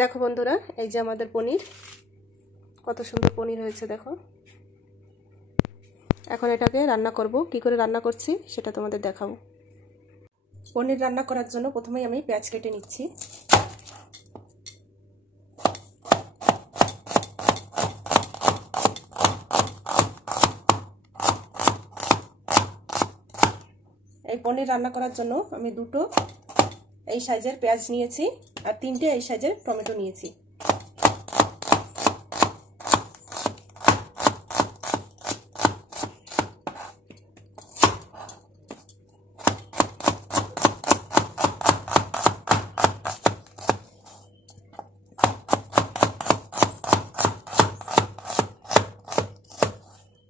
দেখো বন্ধুরা, এই যে আমাদের পনির, কত সুন্দর পনির হয়েছে দেখো। এখন এটাকে রান্না করব। কি করে রান্না করছি সেটা তোমাদের দেখাবো। পনির রান্না করার জন্য প্রথমেই আমি পেঁয়াজ কেটে নিচ্ছি। এই পনির রান্না করার জন্য আমি দুটো এই সাইজের পেঁয়াজ নিয়েছি আর তিনটে এই সাইজের টমেটো নিয়েছি।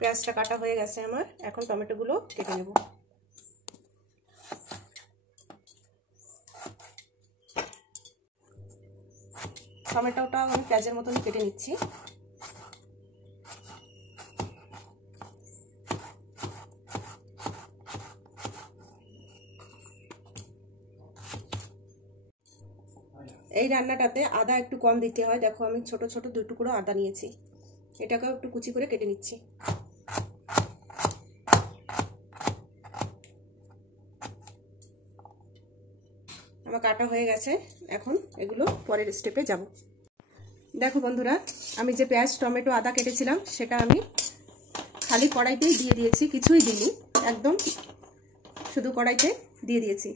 পেঁয়াজটা কাটা হয়ে গেছে আমার, এখন টমেটোগুলো কেটে নেব। টমেটোটা আমি পেঁয়াজের মতনই কেটে নিচ্ছি। এই রান্নাটাতে আদা একটু কম দিতে হয়। দেখো আমি ছোট ছোট 2 টুকরো আদা নিয়েছি, এটাকেও একটু কুচি করে কেটে নিচ্ছি। আমার কাটা হয়ে গেছে, এখন এগুলো পরের স্টেপে যাব। দেখো বন্ধুরা, আমি যে পেঁয়াজ টমেটো আদা কেটেছিলাম সেটা আমি খালি কড়াইতেই দিয়ে দিয়েছি, কিছুই দিইনি, একদম শুধু কড়াইতে দিয়ে দিয়েছি।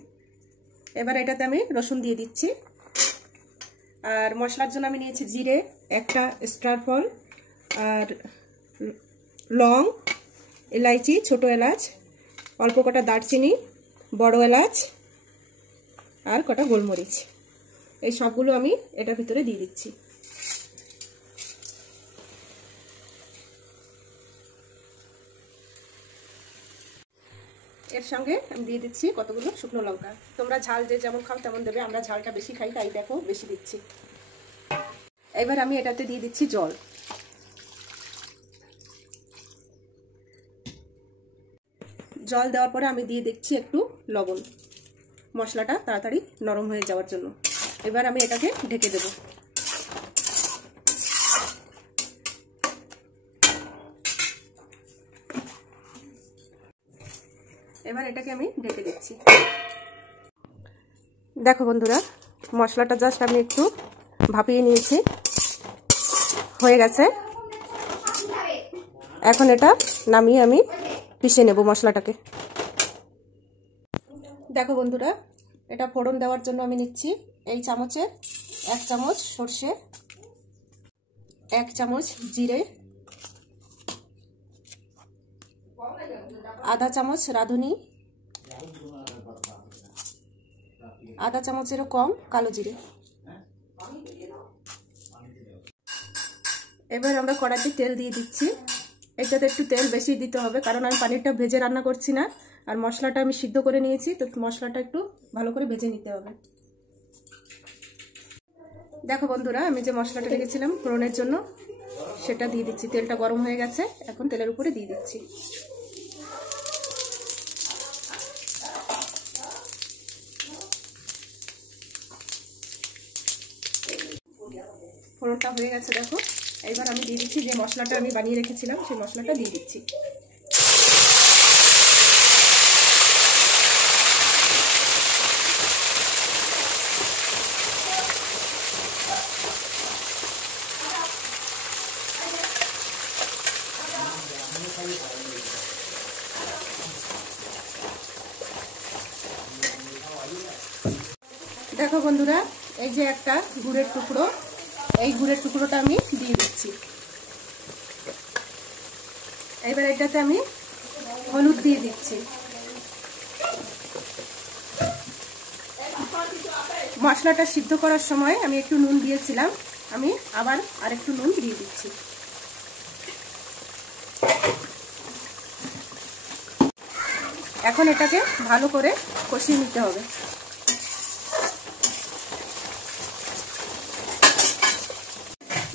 এবার এটাতে আমি রসুন দিয়ে দিচ্ছি। আর মশলার জন্য আমি নিয়েছি জিরে, একটা স্টার ফল, আর লং, এলাইচি, ছোট এলাচ, অল্প কটা দারচিনি, বড় এলাচ আর কটা গোলমরিচ। এই সবগুলো আমি এটার ভিতরে দিয়ে দিচ্ছি। এর সঙ্গে আমি দিয়ে দিচ্ছি কতগুলো শুকনো লঙ্কা। তোমরা ঝাল যে যেমন খাও তেমন দেবে, আমরা ঝালটা বেশি খাই তাই দেখো বেশি দিচ্ছি। এবার আমি এটাতে দিয়ে দিচ্ছি জল। জল দেওয়ার পরে আমি দিয়ে দিচ্ছি একটু লবণ, মশলাটা তাড়াতাড়ি নরম হয়ে যাওয়ার জন্য। এবার আমি এটাকে ঢেকে দেব। এবার এটাকে আমি ঢেকে দিচ্ছি। দেখো বন্ধুরা, মশলাটা জাস্ট আমি একটু ভাপিয়ে নিয়েছি, হয়ে গেছে। এখন এটা নামিয়ে আমি পিষে নেব মশলাটাকে। দেখো বন্ধুরা, এটা ফোড়ন দেওয়ার জন্য আমি নিচ্ছি এই চামচের 1 চামচ সর্ষে, 1 চামচ জিরে, আধা চামচ রাঁধুনি, আধা চামচেরও কম কালো জিরে। এবার আমরা কড়াইতে তেল দিয়ে দিচ্ছি। এটাতে একটু তেল বেশি দিতে হবে, কারণ আমি পানিরটা ভেজে রান্না করছি না, আর মশলাটা আমি সিদ্ধ করে নিয়েছি, তো মশলাটা একটু ভালো করে ভেজে নিতে হবে। দেখো বন্ধুরা, আমি যে মশলাটা রেখেছিলাম ফোড়নের জন্য সেটা দিয়ে দিচ্ছি। তেলটা গরম হয়ে গেছে, এখন তেলের উপরে দিয়ে দিচ্ছি। ফোড়নটা হয়ে গেছে দেখো। এবার আমি দিয়ে দিচ্ছি যে মশলাটা আমি বানিয়ে রেখেছিলাম, সেই মশলাটা দিয়ে দিচ্ছি। দেখো বন্ধুরা, এই যে একটা গুড়ের টুকরো, এই গুড়ের টুকরোটা আমি দিয়ে দিচ্ছি। এবার এটাতে আমি হলুদ দিয়ে দিচ্ছি। মশলাটা সিদ্ধ করার সময় আমি একটু নুন দিয়েছিলাম, আমি আবার আরেকটু নুন দিয়ে দিচ্ছি। এখন এটাকে ভালো করে কষিয়ে নিতে হবে।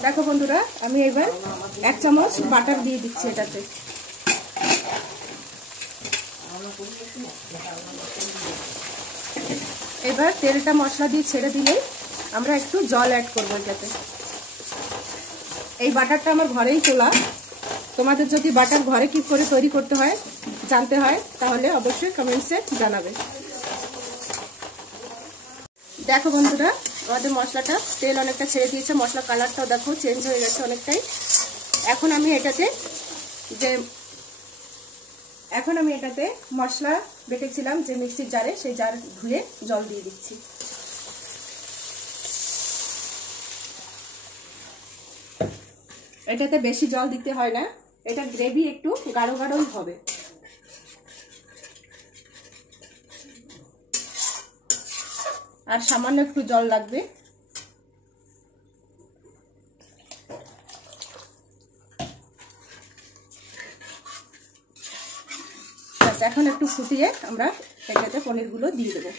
দেখো বন্ধুরা, আমি এবার 1 চামচ বাটার দিয়ে দিচ্ছি এটাতে। এবার তেলটা মশলা দিয়ে ছেড়ে দিলেই আমরা একটু জল অ্যাড করবো এটাতে। এই বাটারটা আমার ঘরেই তোলা। তোমাদের যদি বাটার ঘরে কি করে তৈরি করতে হয় জানতে হয় তাহলে অবশ্যই কমেন্টসে জানাবে। দেখো বন্ধুরা, আমাদের মশলাটা তেল অনেকটা ছেড়ে দিয়েছে, মশলা কালারটাও দেখো চেঞ্জ হয়ে গেছে অনেকটাই। এখন আমি এটাতে মশলা বেটেছিলাম যে মিক্সির জারে, সেই জার ধুয়ে জল দিয়ে দিচ্ছি। এটাতে বেশি জল দিতে হয় না, এটা গ্রেভি একটু গাঢ় গাঢ়ই হবে। আর সামান্য একটু জল লাগবে। এখন একটু ফুটিয়ে আমরা এটাতে পনিরগুলো দিয়ে দেবো।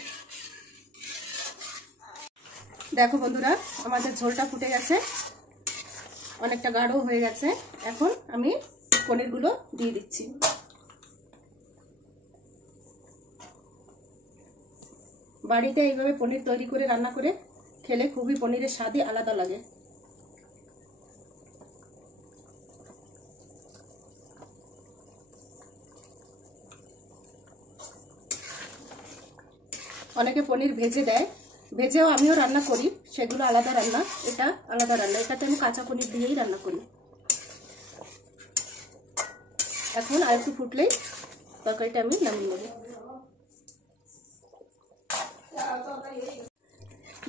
দেখো বন্ধুরা, আমাদের ঝোলটা ফুটে গেছে, অনেকটা গাঢ় হয়ে গেছে। এখন আমি পনিরগুলো দিয়ে দিচ্ছি। বাড়িতে এইভাবে পনির তৈরি করে রান্না করে খেলে খুবই পনিরের স্বাদই আলাদা লাগে। অনেকে পনির ভেজে দেয়, ভেজেও আমিও রান্না করি, সেগুলো আলাদা রান্না, এটা আলাদা রান্না। এটাতে আমি কাঁচা পনির দিয়েই রান্না করি। এখন আর একটু ফুটলেই তরকারিটা আমি নামিয়ে নেব।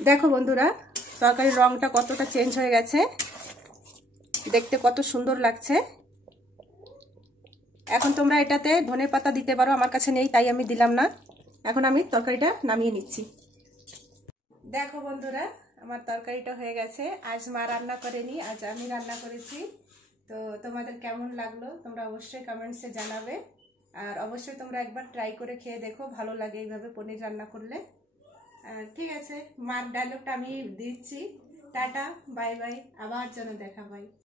দেখো বন্ধুরা, তরকারির রংটা কতটা চেঞ্জ হয়ে গেছে, দেখতে কত সুন্দর লাগছে। এখন তোমরা এটাতে ধনেপাতা দিতে পারো, আমার কাছে নেই তাই আমি দিলাম না। এখন আমি তরকারিটা নামিয়ে নিচ্ছি। দেখো বন্ধুরা, আমার তরকারিটা হয়ে গেছে। আজ মা রান্না করেনি, আজ আমি রান্না করেছি। তো তোমাদের কেমন লাগলো তোমরা অবশ্যই কমেন্টসে জানাবে। আর অবশ্যই তোমরা একবার ট্রাই করে খেয়ে দেখো, ভালো লাগে এইভাবে পনির রান্না করলে। ঠিক আছে, মার ডায়লগটা আমি দিচ্ছি। টাটা, বাই বাই, আবার যেন দেখা পাই।